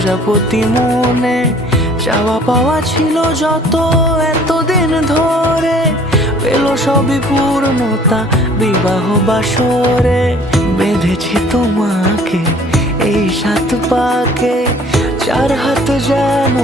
প্রজাপতি মনে চাওয়া পাওয়া ছিল যত এতদিন ধরে, পেল সবই পূর্ণতা বিবাহ বাসরে। বেঁধেছি তোমাকে এই 7 পাকে, 4 হাত যেন